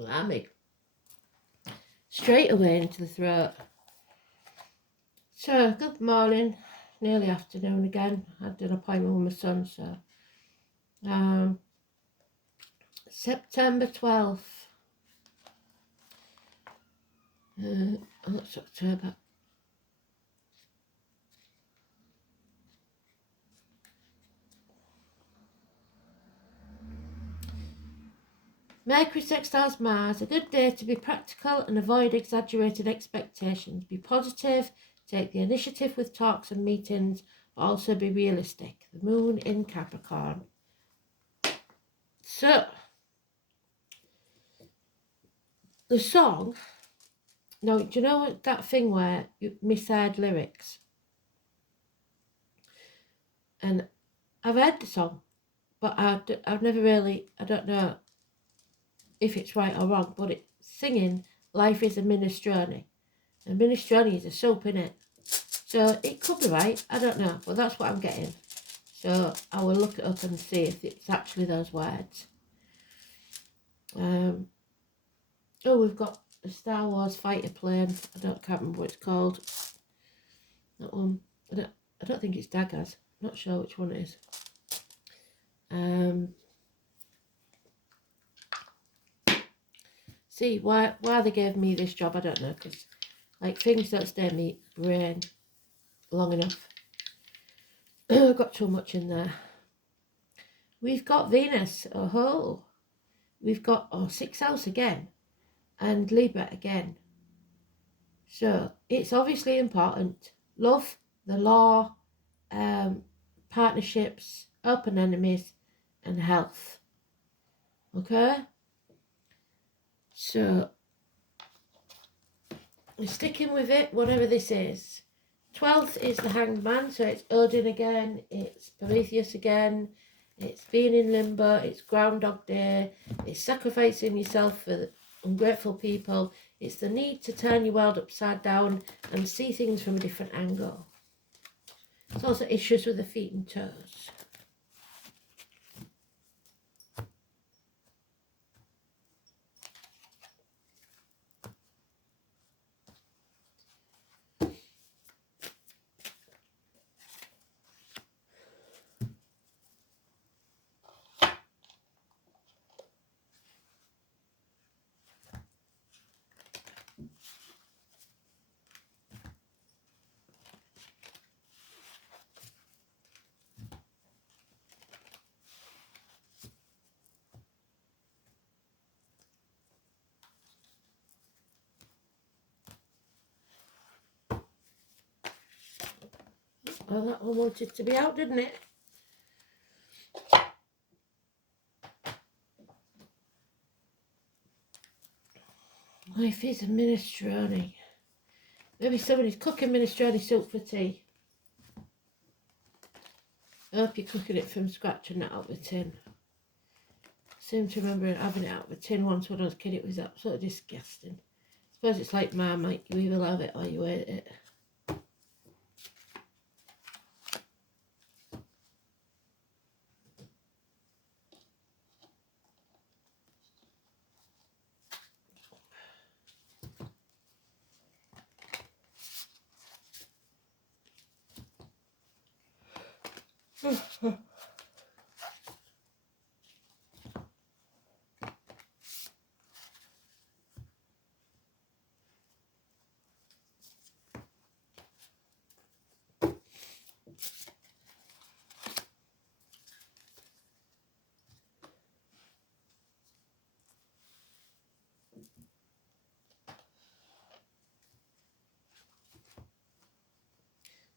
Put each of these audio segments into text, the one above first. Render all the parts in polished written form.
blimey, straight away into the throat. So, good morning, nearly afternoon again. I had an appointment with my son, so. September 12th. That's October. Mercury sextiles Mars, a good day to be practical and avoid exaggerated expectations. Be positive, take the initiative with talks and meetings, but also be realistic. The moon in Capricorn. So, the song, now, do you know that thing where you misheard lyrics? And I've heard the song, but I've never really, I don't know if it's right or wrong, but it's singing Life is a Minestrone. And minestrone is a soup, innit? So it could be right, I don't know, but that's what I'm getting. So I will look it up and see if it's actually those words. Oh, we've got a Star Wars fighter plane. Can't remember what it's called. That one. I don't think it's Daggers. I'm not sure which one it is. See, why they gave me this job, I don't know, because like things don't stay in my brain long enough. I've got too much in there. We've got Venus, oh, we've got 6th house again, and Libra again. So it's obviously important. Love, the law, partnerships, open enemies, and health. Okay? So we're sticking with it, whatever this is. 12th is the Hanged Man, so it's Odin again, it's Prometheus again, it's being in limbo, it's Groundhog Day, it's sacrificing yourself for the ungrateful people, it's the need to turn your world upside down and see things from a different angle. It's also issues with the feet and toes. Well, that one wanted to be out, didn't it? Life is a minestrone. Maybe somebody's cooking minestrone soup for tea. I hope you're cooking it from scratch and not out of a tin. I seem to remember having it out of a tin once when I was a kid. It was absolutely disgusting. I suppose it's like Marmite. You either love it or you hate it.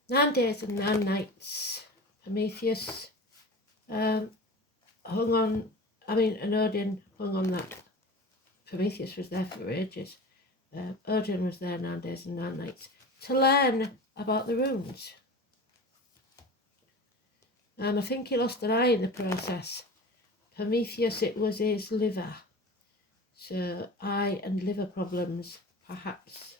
Nine days and 9 nights. Prometheus hung on, and Odin hung on that. Prometheus was there for ages. Odin was there 9 days and 9 nights to learn about the runes. I think he lost an eye in the process. Prometheus, it was his liver. So eye and liver problems, perhaps.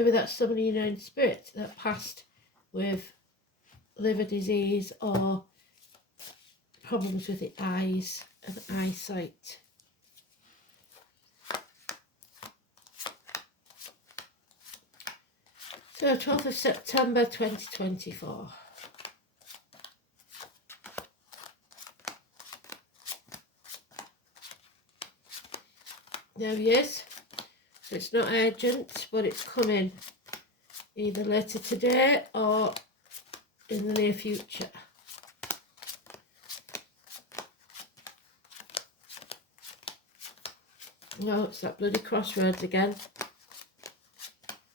Maybe that's somebody you know in spirit that passed with liver disease or problems with the eyes and eyesight. So 12th of September 2024. There he is. So it's not urgent, but it's coming either later today or in the near future. No, it's that bloody crossroads again.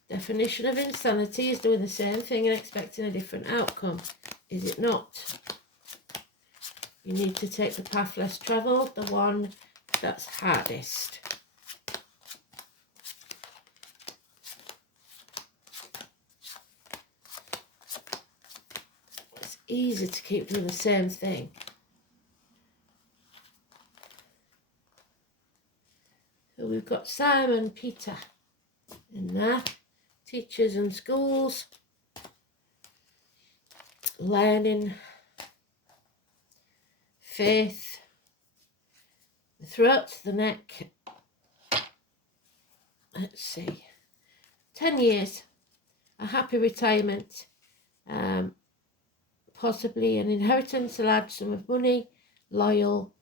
Definition of insanity is doing the same thing and expecting a different outcome. Is it not? You need to take the path less travelled, the one that's hardest. It's easy to keep doing the same thing. So we've got Simon Peter in there. Teachers and schools. Learning. Faith. The throat, the neck. Let's see. 10 years. A happy retirement. Possibly an inheritance, a large sum of money. Loyal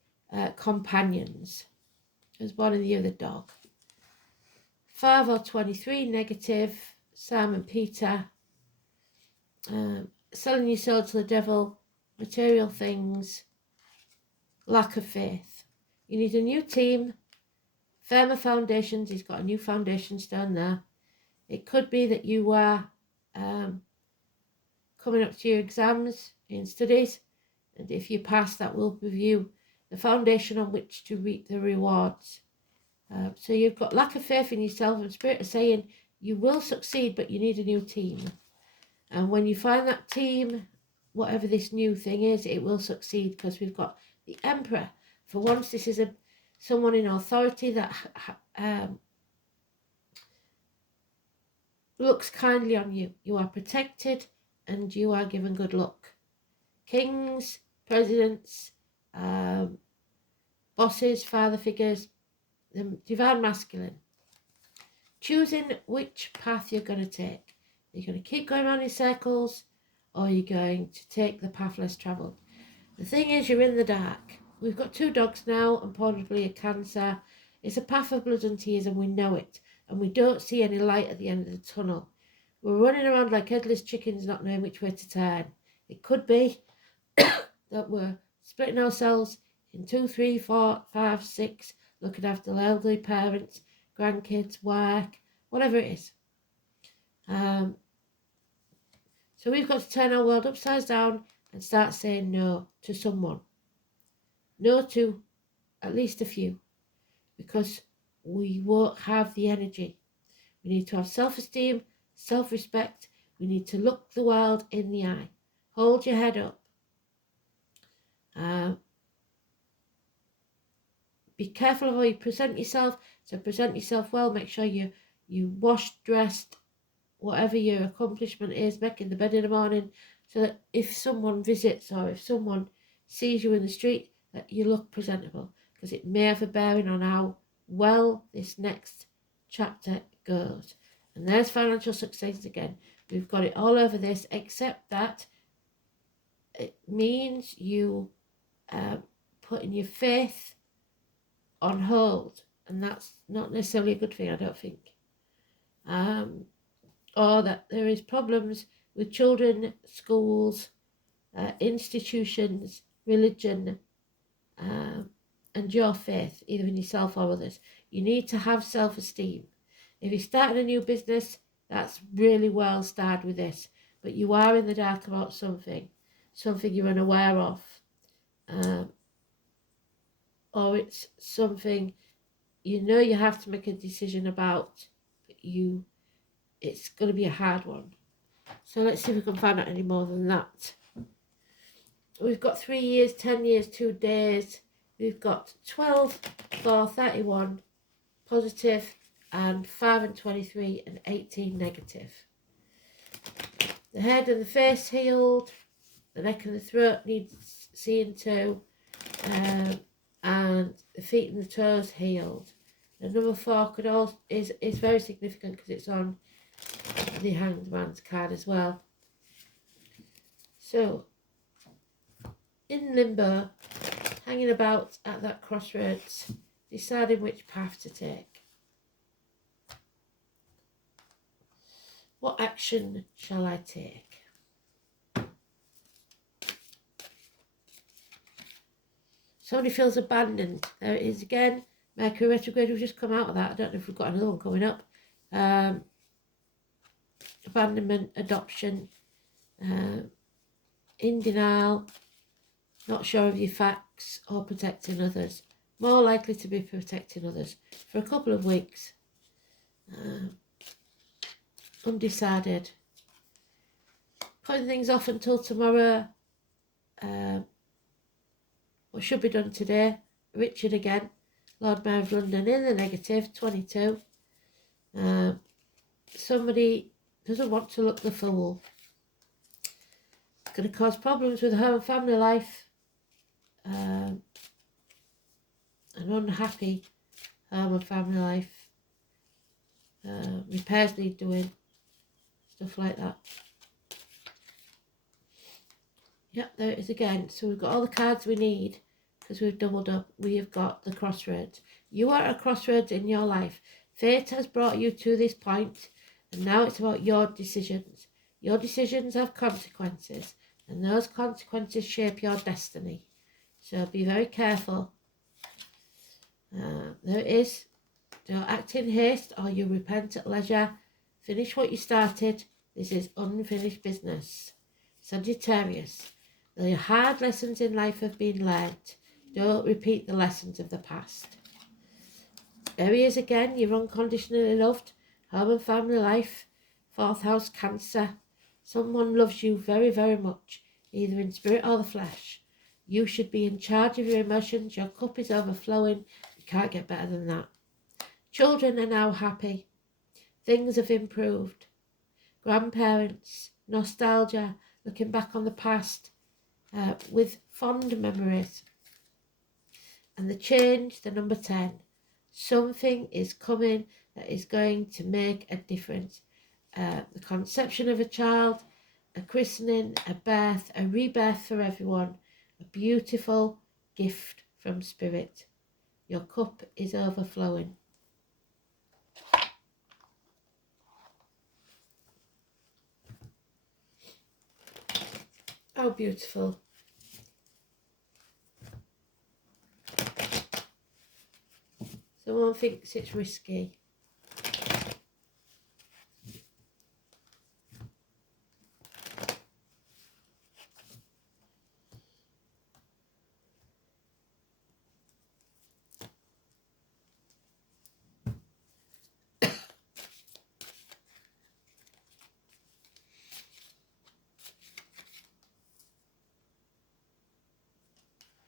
companions. There's one and the other dog. 5 or 23, negative. Simon Peter. Selling your soul to the devil. Material things. Lack of faith. You need a new team. Firmer foundations. He's got a new foundation stone there. It could be that you are coming up to your exams in studies. And if you pass, that will give you the foundation on which to reap the rewards. So you've got lack of faith in yourself, and Spirit is saying you will succeed, but you need a new team. And when you find that team, whatever this new thing is, it will succeed, because we've got the Emperor. For once, this is someone in authority that looks kindly on you. You are protected and you are given good luck. Kings, presidents, bosses, father figures, the divine masculine. Choosing which path you're going to take. You're going to keep going around in circles, or you're going to take the path less travelled. The thing is, you're in the dark. We've got 2 dogs now and possibly a cancer. It's a path of blood and tears, and we know it. And we don't see any light at the end of the tunnel. We're running around like headless chickens, not knowing which way to turn. It could be that we're splitting ourselves in 2, 3, 4, 5, 6, looking after the elderly parents, grandkids, work, whatever it is. So we've got to turn our world upside down and start saying no to someone. No to at least a few, because we won't have the energy. We need to have self-esteem, self-respect. We need to look the world in the eye. Hold your head up. Be careful of how you present yourself. So present yourself well. Make sure you washed, dressed, whatever your accomplishment is, making the bed in the morning, so that if someone visits or if someone sees you in the street, that you look presentable, because it may have a bearing on how well this next chapter goes. And there's financial success again. We've got it all over this, except that it means you putting your faith on hold, and that's not necessarily a good thing, I don't think. Or that there is problems with children, schools, institutions, religion, and your faith, either in yourself or others. You need to have self-esteem. If you're starting a new business, that's really well started with this, but you are in the dark about something you're unaware of, or it's something you know you have to make a decision about, but it's going to be a hard one. So let's see if we can find out any more than that. We've got 3 years, 10 years, 2 days. We've got 12, 4, 31, positive, and 5 and 23 and 18 negative. The head and the face healed. The neck and the throat needs seeing to. And the feet and the toes healed. The number 4 could also is very significant because it's on the Hanged Man's card as well. So, in limbo, hanging about at that crossroads, deciding which path to take. What action shall I take? Somebody feels abandoned. There it is again. Mercury retrograde, we've just come out of that. I don't know if we've got another one coming up. Abandonment, adoption, in denial, not sure of your facts, or protecting others. More likely to be protecting others for a couple of weeks. Undecided. Putting things off until tomorrow. What should be done today? Richard again. Lord Mayor of London in the negative, 22. Somebody doesn't want to look the fool. It's going to cause problems with her and family life. An unhappy home and family life. Repairs need doing. Stuff like that. Yep, there it is again. So we've got all the cards we need because we've doubled up. We have got the crossroads. You are at a crossroads in your life. Fate has brought you to this point, and now it's about your decisions. Your decisions have consequences, and those consequences shape your destiny. So be very careful. There it is. Don't act in haste or you repent at leisure. Finish what you started. This is unfinished business. Sagittarius. The hard lessons in life have been learnt. Don't repeat the lessons of the past. There he is again. You're unconditionally loved. Home and family life. 4th house Cancer. Someone loves you very, very much, either in spirit or the flesh. You should be in charge of your emotions. Your cup is overflowing. You can't get better than that. Children are now happy. Things have improved. Grandparents, nostalgia, looking back on the past with fond memories. And the change, the number 10. Something is coming that is going to make a difference. The conception of a child, a christening, a birth, a rebirth for everyone. A beautiful gift from spirit. Your cup is overflowing. How beautiful. Someone thinks it's risky.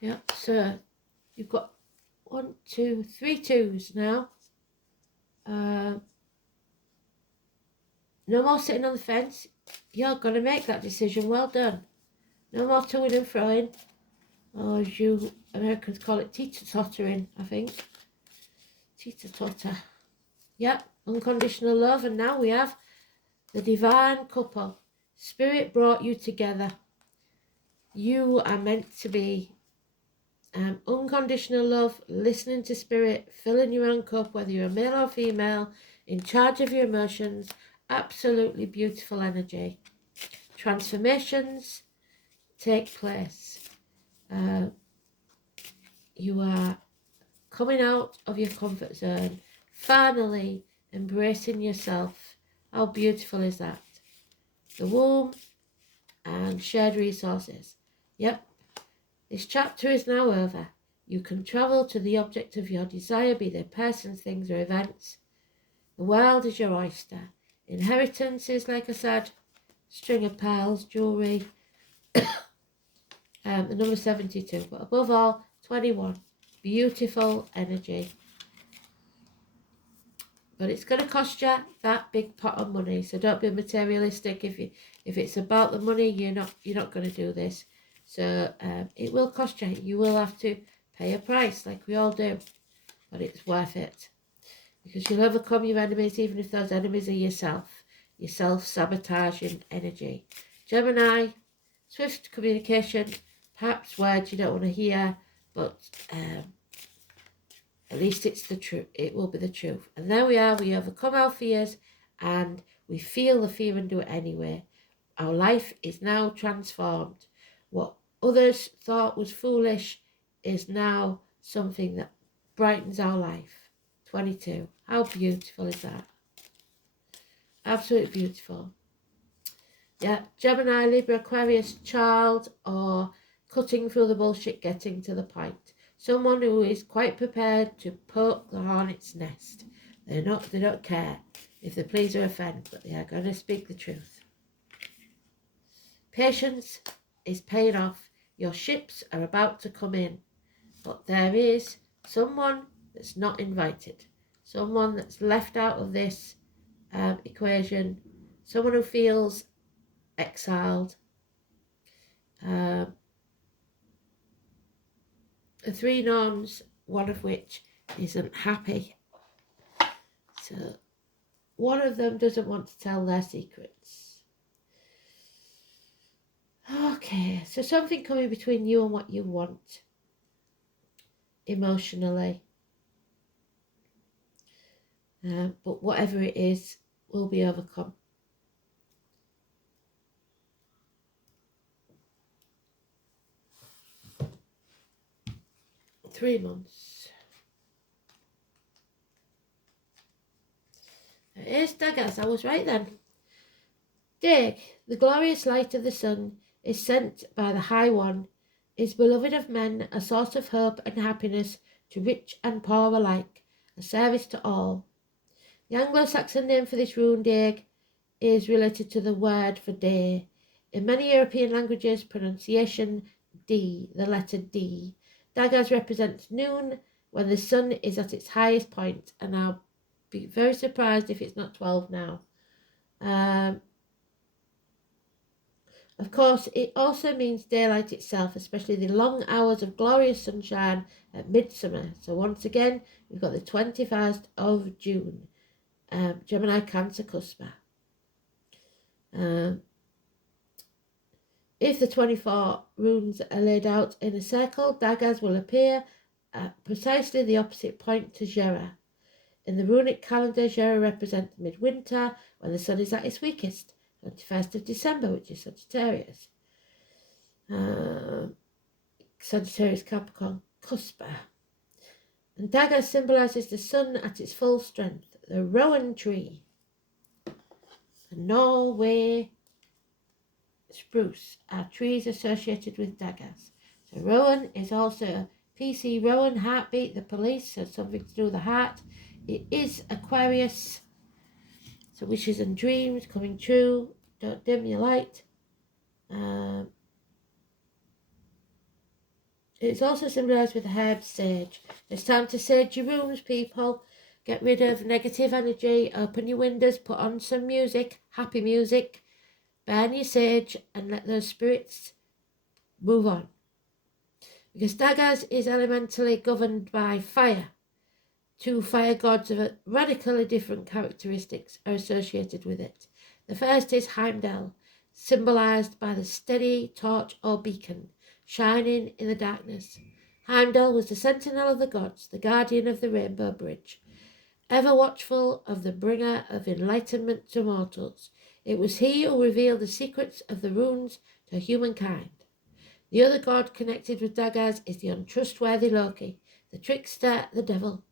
Yeah, so you've got 1, 2, 3 twos now. No more sitting on the fence. You're going to make that decision. Well done. No more toing and froing. Or as you Americans call it, teeter-tottering, I think. Teeter-totter. Yep, unconditional love. And now we have the divine couple. Spirit brought you together. You are meant to be unconditional love, listening to spirit, filling your own cup, whether you're male or female, in charge of your emotions. Absolutely beautiful energy. Transformations take place. You are coming out of your comfort zone, finally embracing yourself. How beautiful is that? The womb and shared resources. Yep. This chapter is now over. You can travel to the object of your desire, be they persons, things or events. The world is your oyster. Inheritance is, like I said, string of pearls, jewellery, the number 72. But above all, 21. Beautiful energy. But it's going to cost you that big pot of money. So don't be materialistic. If it's about the money, you're not going to do this. So it will cost you. You will have to pay a price, like we all do. But it's worth it, because you'll overcome your enemies, even if those enemies are yourself. Your self-sabotaging energy. Gemini, swift communication, perhaps words you don't want to hear, but at least it's the truth. It will be the truth. And there we are. We overcome our fears and we feel the fear and do it anyway. Our life is now transformed. What others thought was foolish is now something that brightens our life. 22. How beautiful is that? Absolutely beautiful. Yeah, Gemini, Libra, Aquarius, child, or cutting through the bullshit, getting to the point. Someone who is quite prepared to poke the hornet's nest. They don't care if they please or offend, but they are going to speak the truth. Patience is paying off. Your ships are about to come in, but there is someone that's not invited, someone that's left out of this equation, someone who feels exiled. The three nuns, one of which isn't happy. So one of them doesn't want to tell their secrets. Okay, so something coming between you and what you want emotionally. But whatever it is will be overcome. Three months. Here's Daggers. I was right then. Dig, the glorious light of the sun, is sent by the High One, is beloved of men, a source of hope and happiness to rich and poor alike, a service to all. The Anglo-Saxon name for this rune, Dig, is related to the word for day. In many European languages, pronunciation D, the letter D. Daggers represents noon, when the sun is at its highest point, and I'll be very surprised if it's not 12 now. Of course, it also means daylight itself, especially the long hours of glorious sunshine at midsummer. So once again, we've got the 21st of June, Gemini, Cancer, Cuspa. If the 24 runes are laid out in a circle, daggers will appear at precisely the opposite point to Jera. In the runic calendar, Jera represents midwinter, when the sun is at its weakest, 21st of December, which is Sagittarius. Sagittarius, Capricorn, Cuspa. And dagger symbolises the sun at its full strength, the rowan tree. The Norway spruce are trees associated with daggers. So rowan is also PC rowan, heartbeat, the police, so something to do with the heart. It is Aquarius, so wishes and dreams coming true. Don't dim your light. It's also symbolised with the herb sage. It's time to sage your rooms, people. Get rid of negative energy. Open your windows. Put on some music, happy music. Burn your sage and let those spirits move on. Because daggers is elementally governed by fire. Two fire gods of radically different characteristics are associated with it. The first is Heimdall, symbolised by the steady torch or beacon, shining in the darkness. Heimdall was the sentinel of the gods, the guardian of the rainbow bridge, ever watchful of the bringer of enlightenment to mortals. It was he who revealed the secrets of the runes to humankind. The other god connected with daggers is the untrustworthy Loki, the trickster, the devil.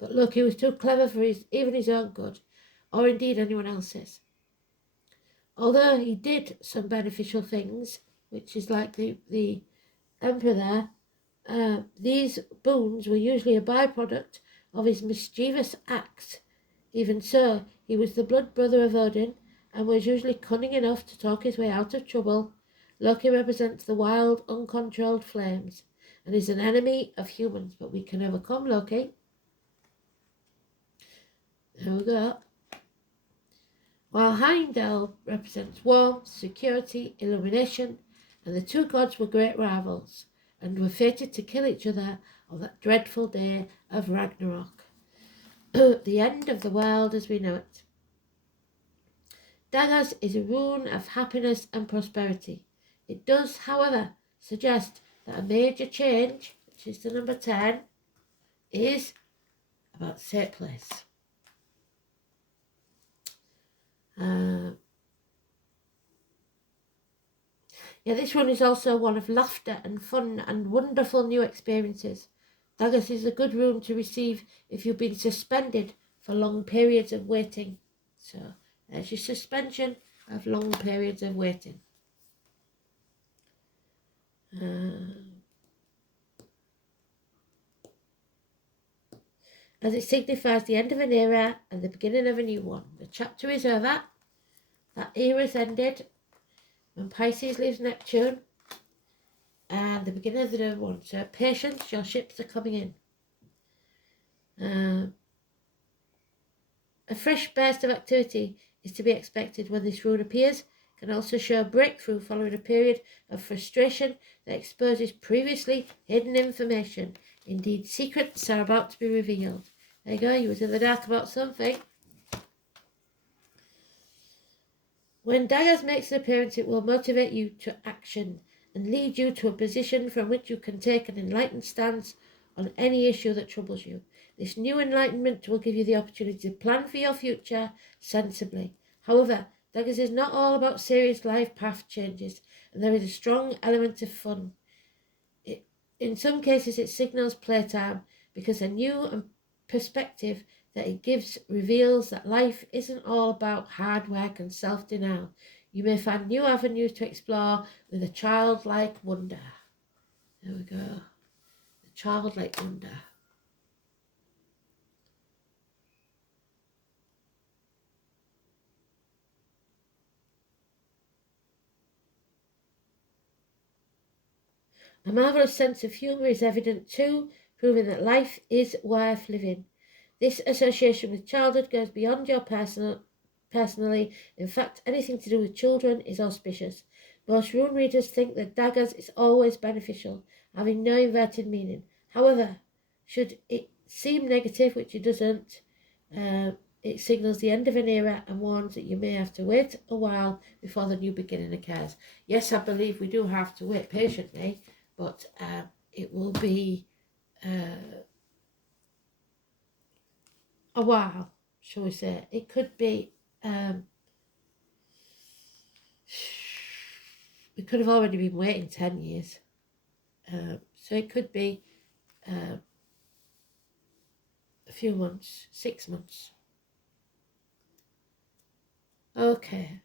But Loki was too clever for even his own good, or indeed anyone else's. Although he did some beneficial things, which is like the emperor there, these boons were usually a byproduct of his mischievous acts. Even so, he was the blood brother of Odin, and was usually cunning enough to talk his way out of trouble. Loki represents the wild, uncontrolled flames, and is an enemy of humans, but we can overcome Loki. There we go. While Heimdall represents warmth, security, illumination, and the two gods were great rivals and were fated to kill each other on that dreadful day of Ragnarok, the end of the world as we know it. Daggers is a rune of happiness and prosperity. It does, however, suggest that a major change, which is the number 10, is about to take place. This one is also one of laughter and fun and wonderful new experiences. Daggers is a good rune to receive if you've been suspended for long periods of waiting. So there's your suspension of long periods of waiting. As it signifies the end of an era and the beginning of a new one. The chapter is over. That era's ended when Pisces leaves Neptune and the beginning of the new one. So patience, your ships are coming in. A fresh burst of activity is to be expected when this rune appears. It can also show a breakthrough following a period of frustration that exposes previously hidden information. Indeed, secrets are about to be revealed. There you go, you was in the dark about something. When Daggers makes an appearance, it will motivate you to action and lead you to a position from which you can take an enlightened stance on any issue that troubles you. This new enlightenment will give you the opportunity to plan for your future sensibly. However, Daggers is not all about serious life path changes, and there is a strong element of fun. In some cases, it signals playtime because a new perspective that it gives reveals that life isn't all about hard work and self-denial. You may find new avenues to explore with a childlike wonder. There we go. The childlike wonder. A marvellous sense of humour is evident too, proving that life is worth living. This association with childhood goes beyond your personally. In fact, anything to do with children is auspicious. Most rune readers think that daggers is always beneficial, having no inverted meaning. However, should it seem negative, which it doesn't, it signals the end of an era and warns that you may have to wait a while before the new beginning occurs. Yes, I believe we do have to wait patiently, but it will be a while, shall we say. It could be, we could have already been waiting 10 years. So it could be a few months, 6 months. Okay.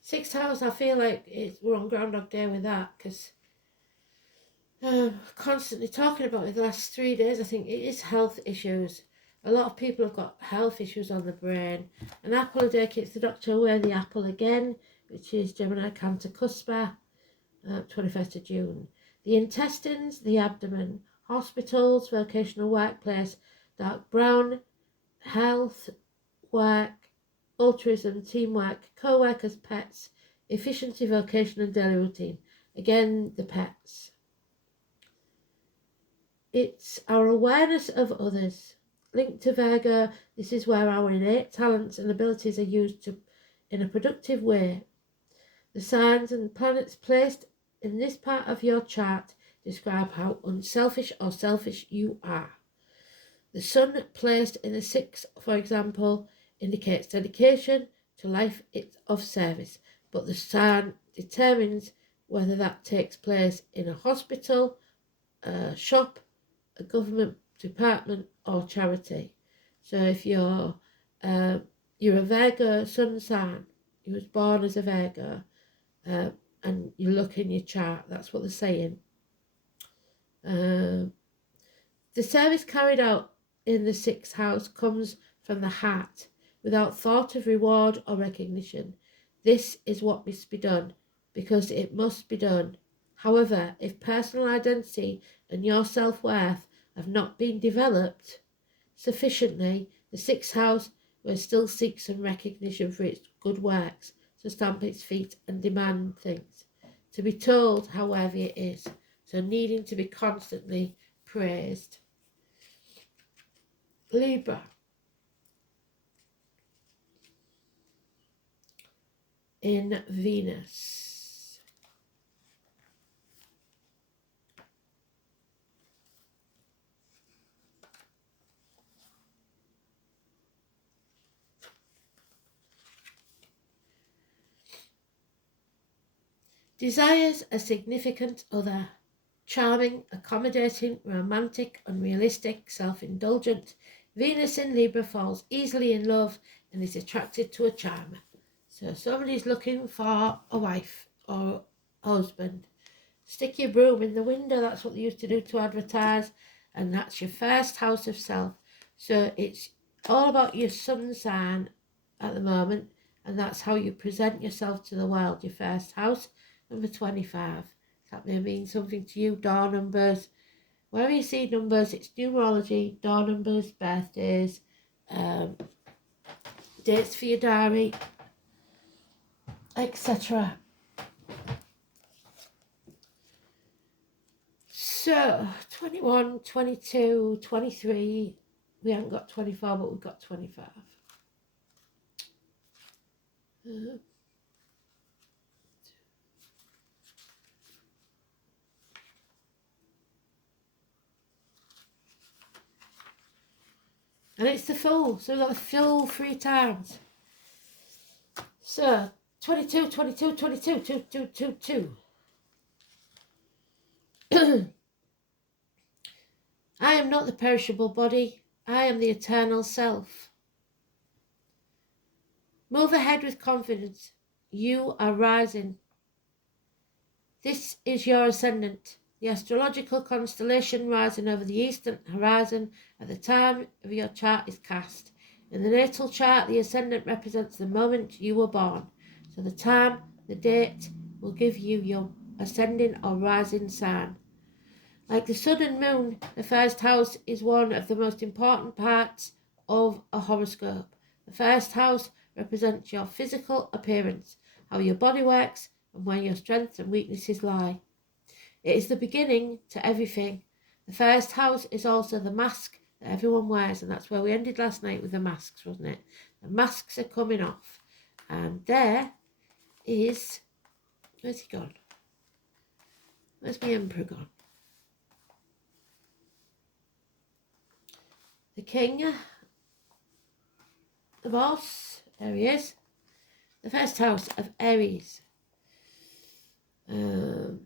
Sixth house, I feel like we're on Groundhog Day with that, because constantly talking about it the last 3 days. I think it is health issues. A lot of people have got health issues on the brain. An apple a day keeps the doctor away. The apple again, which is Gemini Cancer Cuspa, 21st of June. The intestines, the abdomen, hospitals, vocational workplace, dark brown, health, work, altruism, teamwork, co-workers, pets, efficiency, vocation and daily routine. Again, the pets. It's our awareness of others. Linked to Virgo, this is where our innate talents and abilities are used in a productive way. The signs and planets placed in this part of your chart describe how unselfish or selfish you are. The sun placed in the 6th, for example, indicates dedication to life of service, but the sign determines whether that takes place in a hospital, a shop, a government department or charity. So if you're a Virgo sun sign, you was born as a Virgo, and you look in your chart, that's what they're saying. The service carried out in the 6th house comes from the heart, without thought of reward or recognition. This is what must be done because it must be done. However, if personal identity and your self-worth have not been developed sufficiently, the sixth house will still seek some recognition for its good works, to stamp its feet and demand things, to be told how worthy it is, so needing to be constantly praised. Libra. In Venus. Desires a significant other. Charming, accommodating, romantic, unrealistic, self-indulgent. Venus in Libra falls easily in love and is attracted to a charmer. So somebody's looking for a wife or a husband. Stick your broom in the window, that's what they used to do to advertise, and that's your first house of self. So it's all about your sun sign at the moment, and that's how you present yourself to the world. Your first house, number 25. That may mean something to you. Door numbers, wherever you see numbers, it's numerology, door numbers, birthdays, dates for your diary, etc. So 21, 22, 23, we haven't got 24, but we've got 25. And it's the Fool, so we've got the Fool 3 times. So 22, 22, 22, 2, 2, 2, 2. I am not the perishable body, I am the eternal self. Move ahead with confidence, you are rising. This is your ascendant, the astrological constellation rising over the eastern horizon at the time of your chart is cast. In the natal chart, the ascendant represents the moment you were born. So the time, the date will give you your ascending or rising sign. Like the sun and moon, the first house is one of the most important parts of a horoscope. The first house represents your physical appearance, how your body works, and where your strengths and weaknesses lie. It is the beginning to everything. The first house is also the mask that everyone wears, and that's where we ended last night with the masks, wasn't it? The masks are coming off. And there is... Where's he gone? Where's my emperor gone? The king, the boss, there he is. The first house of Aries. The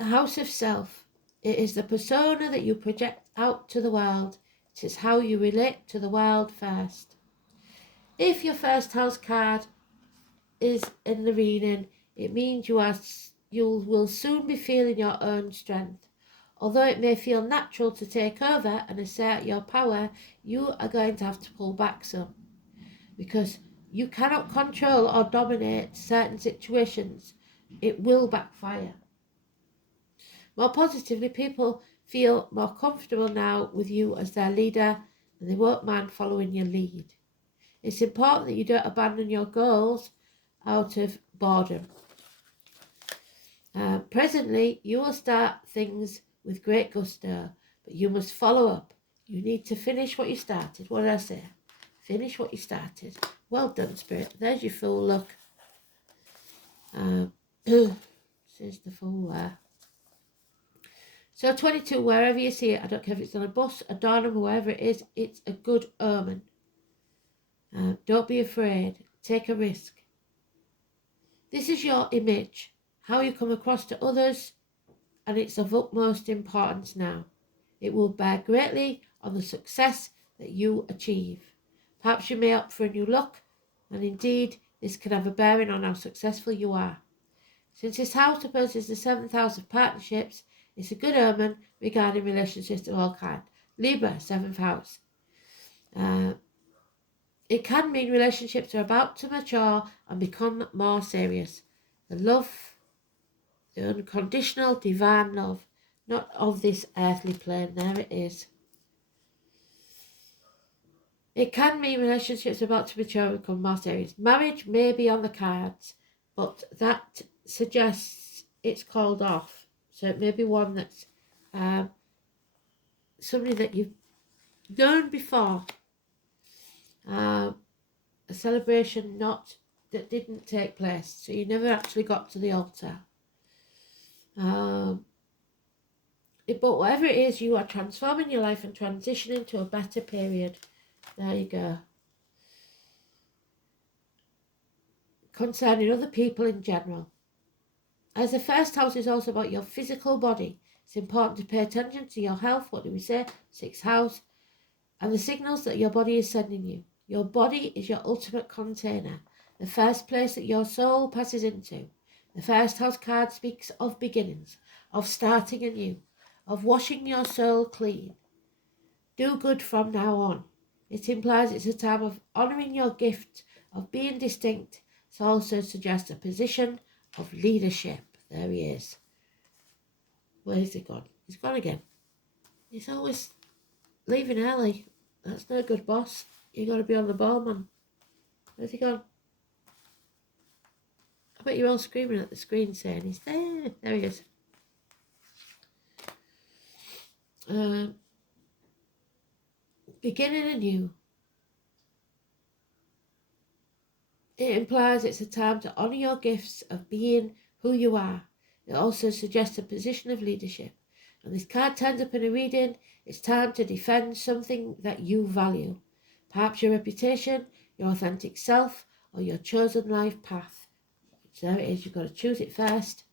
house of self. It is the persona that you project out to the world. It is how you relate to the world first. If your first house card is in the reading, it means you will soon be feeling your own strength. Although it may feel natural to take over and assert your power, you are going to have to pull back some, because you cannot control or dominate certain situations. It will backfire. More positively, people feel more comfortable now with you as their leader, and they won't mind following your lead. It's important that you don't abandon your goals out of boredom. Presently, you will start things with great gusto, but you must follow up. You need to finish what you started. What did I say? Finish what you started. Well done, Spirit. There's your Fool, look. Says the Fool there. So 22, wherever you see it, I don't care if it's on a bus, a door number, wherever it is, it's a good omen. Don't be afraid. Take a risk. This is your image, how you come across to others, and it's of utmost importance now. It will bear greatly on the success that you achieve. Perhaps you may opt for a new look, and indeed this can have a bearing on how successful you are. Since this house opposes the 7th house of partnerships, it's a good omen regarding relationships of all kinds. Libra, 7th house. It can mean relationships are about to mature and become more serious. the love, the unconditional divine love, not of this earthly plane. There it is. It can mean relationships about to mature and become more serious. Marriage may be on the cards, but that suggests it's called off. So it may be one that's somebody that you've known before. A celebration that didn't take place. So you never actually got to the altar. But whatever it is, you are transforming your life and transitioning to a better period. There you go. Concerning other people in general. As the first house is also about your physical body, it's important to pay attention to your health. What do we say? 6th house. And the signals that your body is sending you. Your body is your ultimate container, the first place that your soul passes into. The first house card speaks of beginnings, of starting anew, of washing your soul clean. Do good from now on. It implies it's a time of honouring your gift, of being distinct. It also suggests a position of leadership. There he is. Where is he gone? He's gone again. He's always leaving early. That's no good, boss. You got to be on the ball, man. Where's he gone? I bet you're all screaming at the screen saying he's there. There he is. Beginning anew. It implies it's a time to honour your gifts of being who you are. It also suggests a position of leadership. And this card turns up in a reading. It's time to defend something that you value. Perhaps your reputation, your authentic self, or your chosen life path. So there it is. You've got to choose it first.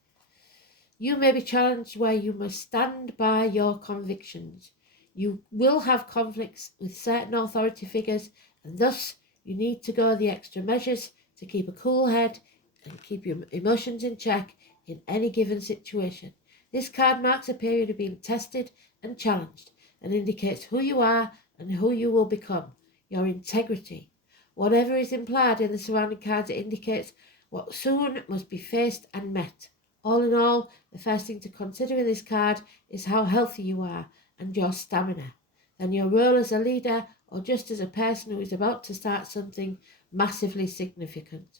You may be challenged where you must stand by your convictions. You will have conflicts with certain authority figures, and thus you need to go the extra measures to keep a cool head and keep your emotions in check in any given situation. This card marks a period of being tested and challenged and indicates who you are and who you will become, your integrity. Whatever is implied in the surrounding cards, it indicates what soon must be faced and met. All in all, the first thing to consider in this card is how healthy you are and your stamina. Then your role as a leader or just as a person who is about to start something massively significant.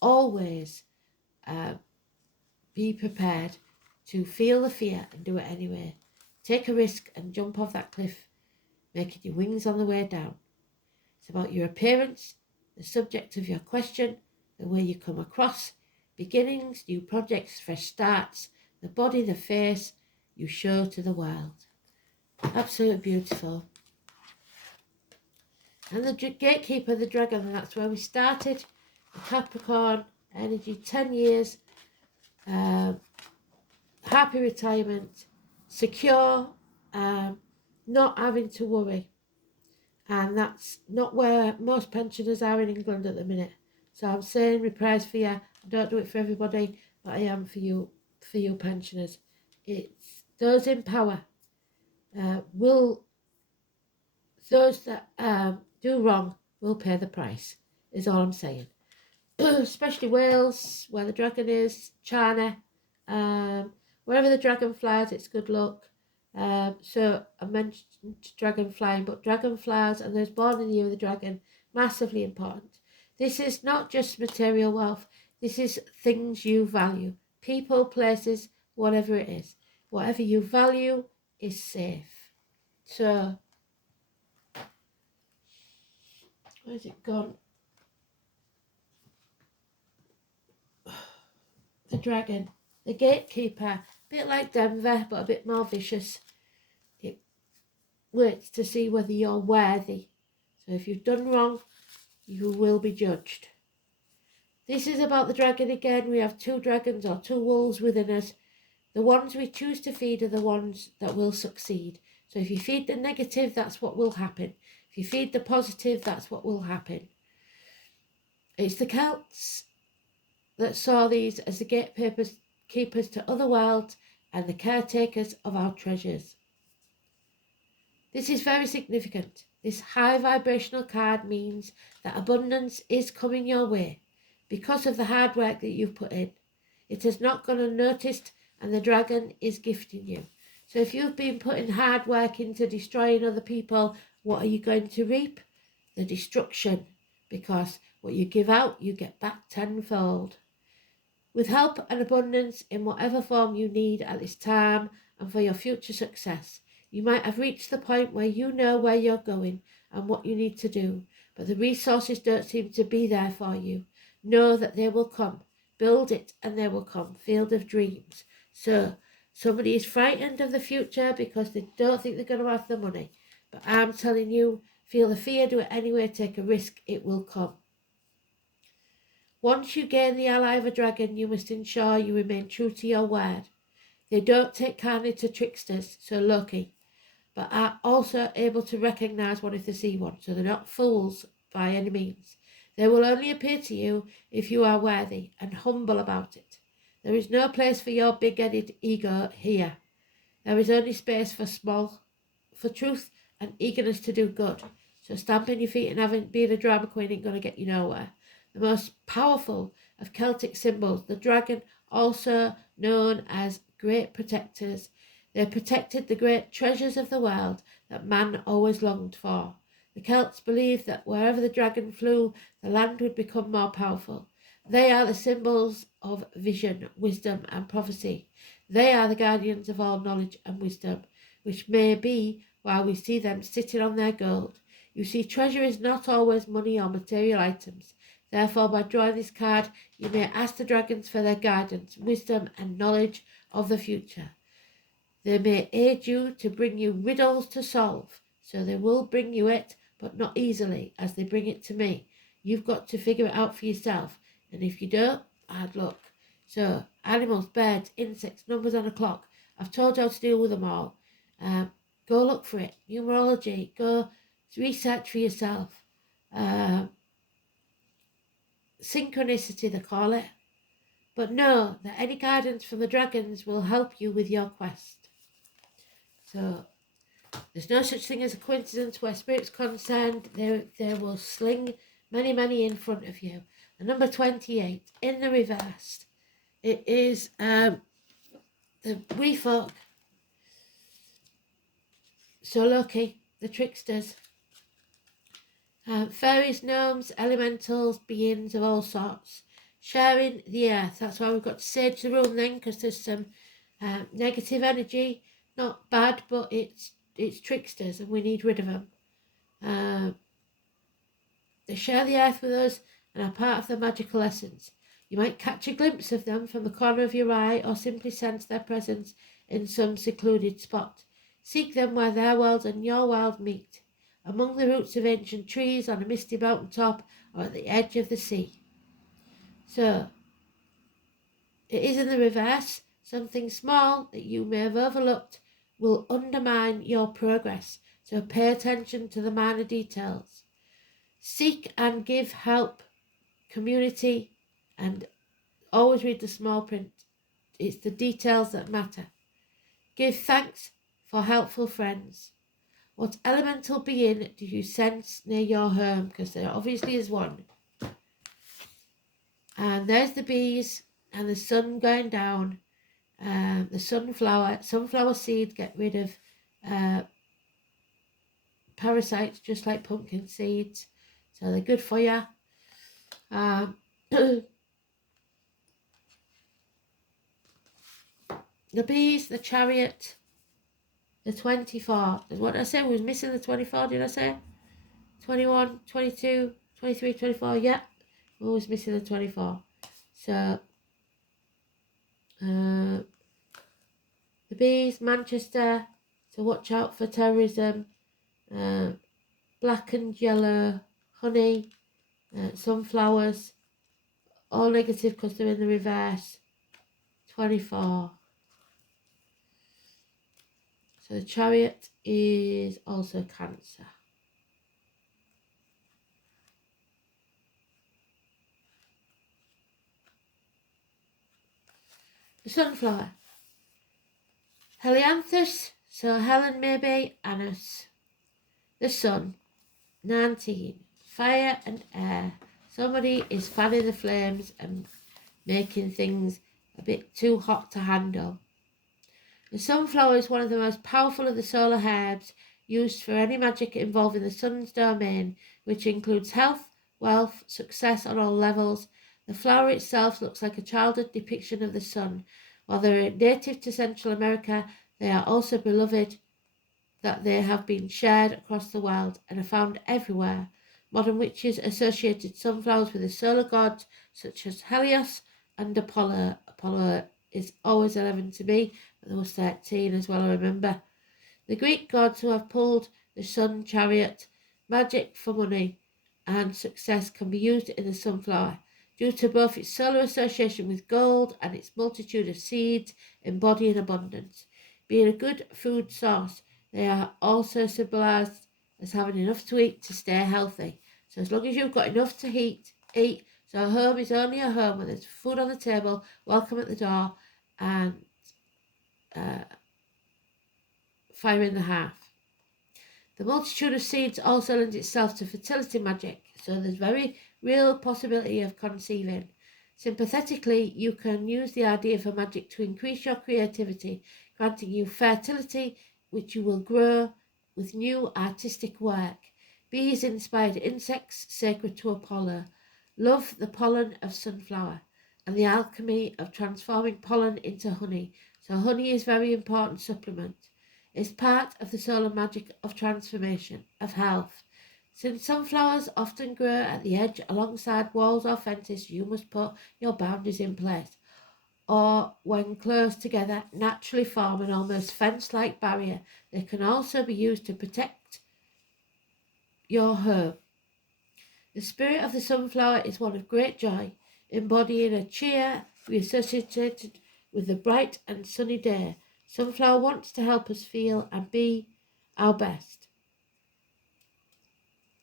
Always be prepared to feel the fear and do it anyway. Take a risk and jump off that cliff, making your wings on the way down. It's about your appearance, the subject of your question, the way you come across, beginnings, new projects, fresh starts, the body, the face you show to the world. Absolutely beautiful. And the gatekeeper, the dragon, and that's where we started. The Capricorn energy, 10 years, happy retirement, secure, not having to worry. And that's not where most pensioners are in England at the minute. So I'm saying reprise for you. I don't do it for everybody, but I am for you pensioners. It's those in power those that do wrong will pay the price, is all I'm saying. Especially Wales, where the dragon is, China, wherever the dragon flies, it's good luck. So I mentioned dragon flying, but dragonflies and those born in the year of the dragon, massively important. This is not just material wealth. This is things you value. People, places, whatever it is. Whatever you value is safe. So, where's it gone? The dragon. The gatekeeper. A bit like Denver, but a bit more vicious. It waits to see whether you're worthy. So if you've done wrong, you will be judged. This is about the dragon again. We have 2 dragons or 2 wolves within us. The ones we choose to feed are the ones that will succeed. So if you feed the negative, that's what will happen. If you feed the positive, that's what will happen. It's the Celts that saw these as the gatekeepers to other worlds and the caretakers of our treasures. This is very significant. This high vibrational card means that abundance is coming your way because of the hard work that you've put in. It is not gone unnoticed, and the dragon is gifting you. So if you've been putting hard work into destroying other people, what are you going to reap? The destruction, because what you give out, you get back tenfold. With help and abundance in whatever form you need at this time and for your future success, you might have reached the point where you know where you're going and what you need to do, but the resources don't seem to be there for you. Know that they will come. Build it and they will come. Field of dreams. So, somebody is frightened of the future because they don't think they're going to have the money. But I'm telling you, feel the fear, do it anyway, take a risk, it will come. Once you gain the ally of a dragon, you must ensure you remain true to your word. They don't take kindly to tricksters, so lucky, but are also able to recognise one if they see one, so they're not fools by any means. They will only appear to you if you are worthy and humble about it. There is no place for your big-headed ego here. There is only space for truth and eagerness to do good. So stamping your feet and being a drama queen ain't going to get you nowhere. The most powerful of Celtic symbols, the dragon, also known as great protectors. They protected the great treasures of the world that man always longed for. The Celts believed that wherever the dragon flew, the land would become more powerful. They are the symbols of vision, wisdom, and prophecy. They are the guardians of all knowledge and wisdom, which may be why we see them sitting on their gold. You see, treasure is not always money or material items. Therefore, by drawing this card, you may ask the dragons for their guidance, wisdom, and knowledge of the future. They may aid you to bring you riddles to solve. So they will bring you it, but not easily, as they bring it to me. You've got to figure it out for yourself. And if you don't, hard luck. So, animals, birds, insects, numbers on a clock. I've told you how to deal with them all. Go look for it. Numerology. Go research for yourself. Synchronicity, they call it. But know that any guidance from the dragons will help you with your quest. So, there's no such thing as a coincidence where spirit's concerned. They will sling many in front of you. And number 28, in the reverse, it is the wee folk. So lucky, the tricksters. Fairies, gnomes, elementals, beings of all sorts. Sharing the earth. That's why we've got to sage the room then, because there's some negative energy. Not bad, but it's tricksters and we need rid of them. They share the earth with us and are part of the magical essence. You might catch a glimpse of them from the corner of your eye or simply sense their presence in some secluded spot. Seek them where their world and your world meet, among the roots of ancient trees, on a misty mountain top, or at the edge of the sea. So, it is in the reverse. Something small that you may have overlooked will undermine your progress, so pay attention to the minor details. Seek and give help, community, and always read the small print. It's the details that matter. Give thanks for helpful friends. What elemental being do you sense near your home? Because there obviously is one. And there's the bees and the sun going down. The sunflower seeds get rid of parasites just like pumpkin seeds. So they're good for you. The bees, the chariot, the 24. What did I say? We was missing the 24, did I say? 21, 22, 23, 24. Yeah, we was missing the 24. So, the bees, Manchester, so watch out for terrorism. Black and yellow, honey, sunflowers, all negative because they're in the reverse. 24. So the chariot is also Cancer. The sunflower. Helianthus, so Helen maybe, Anus. The sun. 19. Fire and air. Somebody is fanning the flames and making things a bit too hot to handle. The sunflower is one of the most powerful of the solar herbs, used for any magic involving the sun's domain, which includes health, wealth, success on all levels. The flower itself looks like a childhood depiction of the sun. While they are native to Central America, they are also beloved that they have been shared across the world and are found everywhere. Modern witches associated sunflowers with the solar gods such as Helios and Apollo. Apollo is always 11 to me, but there was 13 as well, I remember. The Greek gods who have pulled the sun chariot, magic for money and success can be used in the sunflower due to both its solar association with gold and its multitude of seeds embodying abundance. Being a good food source, they are also symbolised as having enough to eat to stay healthy. So as long as you've got enough to eat. So a home is only a home when there's food on the table, welcome at the door, and fire in the hearth. The multitude of seeds also lends itself to fertility magic, so there's very real possibility of conceiving. Sympathetically, you can use the idea for magic to increase your creativity, granting you fertility, which you will grow with new artistic work. Bees inspired insects sacred to Apollo. Love the pollen of sunflower and the alchemy of transforming pollen into honey. So honey is a very important supplement. It's part of the solar magic of transformation, of health. Since sunflowers often grow at the edge alongside walls or fences, you must put your boundaries in place, or when close together, naturally form an almost fence-like barrier. They can also be used to protect your home. The spirit of the sunflower is one of great joy, embodying a cheer we associated with the bright and sunny day. Sunflower wants to help us feel and be our best.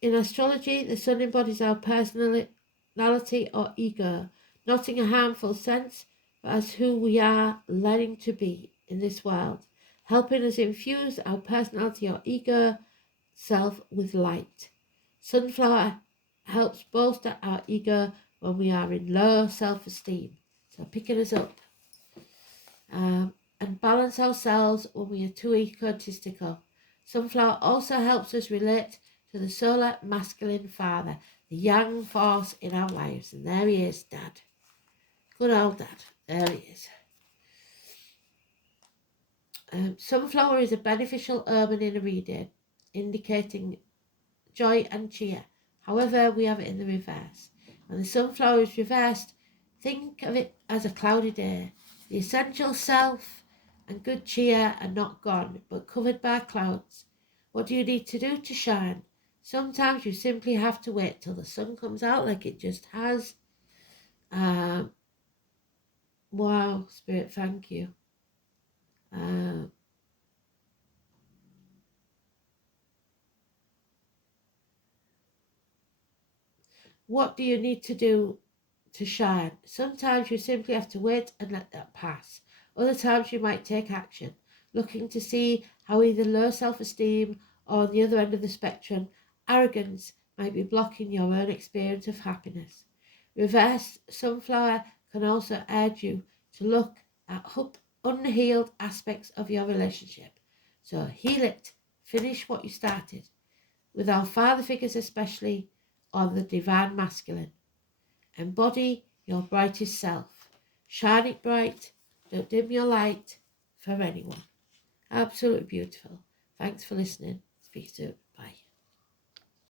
In astrology, the sun embodies our personality or ego, not in a harmful sense, but as who we are learning to be in this world, helping us infuse our personality or ego self with light. Sunflower helps bolster our ego when we are in low self-esteem, so picking us up, and balance ourselves when we are too egotistical. Sunflower also helps us relate to the solar masculine father, the yang force in our lives. And there he is, Dad. Good old Dad. There he is. Sunflower is a beneficial omen in a reading, indicating joy and cheer. However, we have it in the reverse. When the sunflower is reversed, think of it as a cloudy day. The essential self and good cheer are not gone, but covered by clouds. What do you need to do to shine? Sometimes you simply have to wait till the sun comes out like it just has. Wow, Spirit, thank you. What do you need to do to shine? Sometimes you simply have to wait and let that pass. Other times you might take action, looking to see how either low self-esteem or on the other end of the spectrum, arrogance might be blocking your own experience of happiness. Reverse sunflower can also urge you to look at unhealed aspects of your relationship. So heal it, finish what you started. With our father figures especially, or the divine masculine. Embody your brightest self. Shine it bright. Don't dim your light for anyone. Absolutely beautiful. Thanks for listening. Speak soon.